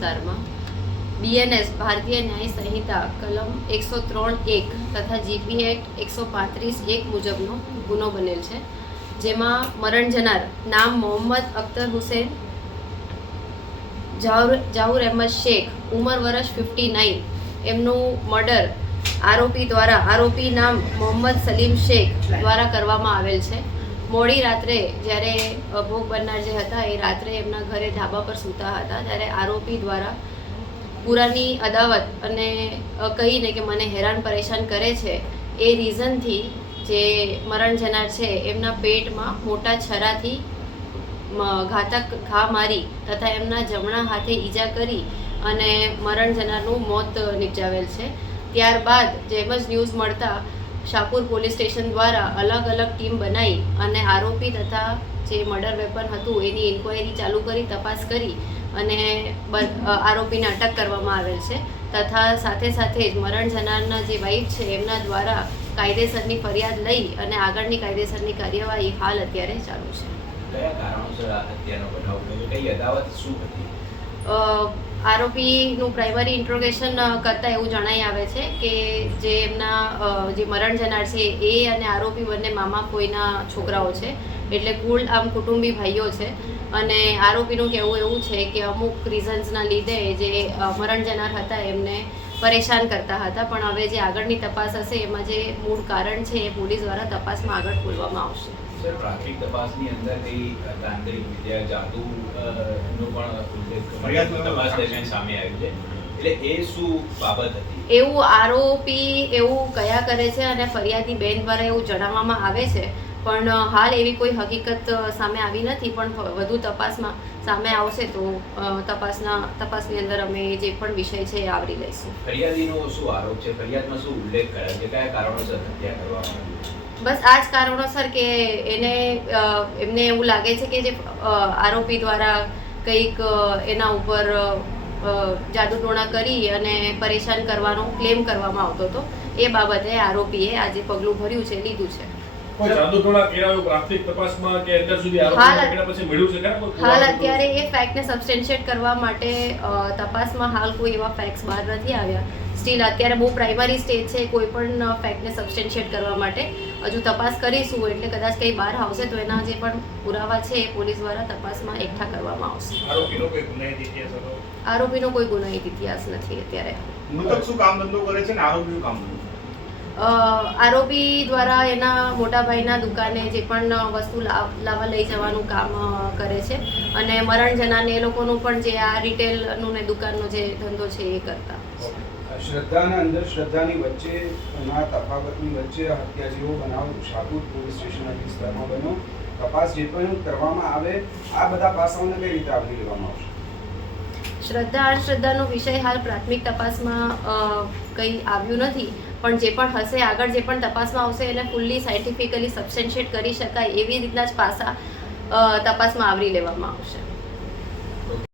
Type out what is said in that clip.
વિસ્તારમાં BNS ભારતીય ન્યાય સંહિતા કલમ 103(1) તથા GP એક્ટ 135(1) મુજબનો ગુનો બનેલ છે, જેમાં મરણ જનાર નામ મોહમ્મદ અખ્તર હુસેન જાહુર અહેમદ શેખ, ઉંમર વર્ષ 59, એમનું મર્ડર આરોપી નામ મોહમ્મદ સલીમ શેખ દ્વારા કરવામાં આવેલ છે. મોડી રાત્રે જ્યારે ભોગ બનનાર જે હતા એ રાત્રે એમના ઘરે ધાબા પર સૂતા હતા, ત્યારે આરોપી દ્વારા પુરાની અદાવત અને કહીને કે મને હેરાન પરેશાન કરે છે એ રીઝનથી જે મરણ જનાર છે એમના પેટમાં મોટા છરાથી ઘાતક ઘા મારી તથા એમના જમણા હાથે ઈજા કરી અને મરણ જનારનું મોત નિપજાવેલ છે. ત્યારબાદ જેમ જ ન્યૂઝ મળતા શાહપુર પોલીસ સ્ટેશન દ્વારા અલગ અલગ ટીમ બનાવી અને આરોપી તથા જે મર્ડર વેપન હતું એની ઇન્ક્વાયરી ચાલુ કરી, તપાસ કરી અને આરોપીને અટક કરવામાં આવેલ છે. તથા સાથે સાથે જ મરણ જનારના જે વાઇફ છે એમના દ્વારા કાયદેસરની ફરિયાદ લઈ અને આગળની કાયદેસરની કાર્યવાહી હાલ અત્યારે ચાલુ છે. કયા કારણોસર આ હત્યાનો બનાવ બન્યો? કઈ અદાવત શું હતી? આરોપીનું પ્રાઇમરી ઇન્ટ્રોગેશન કરતાં એવું જણાઈ આવે છે કે જે એમના જે મરણ જનાર છે એ અને આરોપી બંને મામા ફોઈના છોકરાઓ છે, એટલે કુલ આમ કુટુંબી ભાઈઓ છે. અને આરોપીનું કહેવું એવું છે કે અમુક રીઝન્સના લીધે જે મરણ જનાર હતા એમને પરેશાન કરતા હતા, પણ હવે જે આગળની તપાસ હશે એમાં જે મૂળ કારણ છે એ પોલીસ દ્વારા તપાસમાં આગળ ખોલવામાં આવશે. સર, પ્રાથમિક તપાસની અંદર કઈ તાંત્રિક વિદ્યા, જાદુનો પણ ઉલ્લેખ તપાસ દરમિયાન સામે આવ્યું છે, એટલે એ શું બાબત હતી? એવું આરોપી એવું કયા કરે છે અને ફરિયાદી બેન દ્વારા એવું જણાવવામાં આવે છે, પણ હાલ એવી કોઈ હકીકત સામે આવી નથી. પણ વધુ તપાસમાં સામે આવશે તો તપાસની અંદર અમે જે પણ વિષય છે એ આવરી લઈશું. ફરિયાદીનો શું આરોપ છે? ફરિયાદમાં શું ઉલ્લેખ કરાયો છે? કયા કારણોસર હત્યા કરવામાં આવી? બસ આ જ કારણોસર કે એમને એવું લાગે છે કે જે આરોપી દ્વારા કંઈક એના ઉપર જાદુટોણા કરી અને પરેશાન કરવાનો ક્લેમ કરવામાં આવતો હતો, એ બાબતે આરોપીએ આજે પગલું ભર્યું છે, લીધું છે. હાલ અત્યારે એ ફેક્ટને સબસ્ટેન્શિએટ કરવા માટે તપાસમાં હાલ કોઈ એવા ફેક્ટ્સ બહાર નથી આવ્યા. સ્ટીલ અત્યારે બહુ પ્રાઇમરી સ્ટેજ છે કોઈ પણ ફેક્ટને સબસ્ટેન્શિએટ કરવા માટે. હજુ તપાસ કરીશું એટલે કદાચ કંઈ બહાર આવશે તો એના જે પણ પુરાવા છે એ પોલીસ દ્વારા તપાસમાં એકઠા કરવામાં આવશે. આરોપીનો કોઈ ગુનાહિત ઇતિહાસ નથી અત્યારે. મૃતક શું કામ ધંધો કરે છે ને આરોપીનું કામ ધંધો? આરોપી દ્વારા એના મોટા ભાઈના દુકાને જે પણ વસ્તુ લાવવા લઈ જવાનું કામ કરે છે અને મરણ જનારને એ લોકોનું પણ જે આ રિટેલનું ને દુકાનનો જે ધંધો છે એ કરતા. શ્રદ્ધા અને અંધશ્રદ્ધાની વચ્ચે ના તફાવતની વચ્ચે હત્યા જેવો બનાવ શાહપુર પોલીસ સ્ટેશનના વિસ્તારમાં બન્યો. તપાસ જે પણ કરવામાં આવે આ બધા પાસાઓને કઈ રીતે આવરી લેવામાં આવશે? શ્રદ્ધા અંધશ્રદ્ધાનો વિષય હાલ પ્રાથમિક તપાસમાં કંઈ આવ્યું નથી, પણ જે પણ હશે આગળ જે પણ તપાસમાં આવશે એને ફૂલ્લી સાયન્ટિફિકલી સબસ્ટેન્શિએટ કરી શકાય એવી રીતના જ પાસા તપાસમાં આવરી લેવામાં આવશે.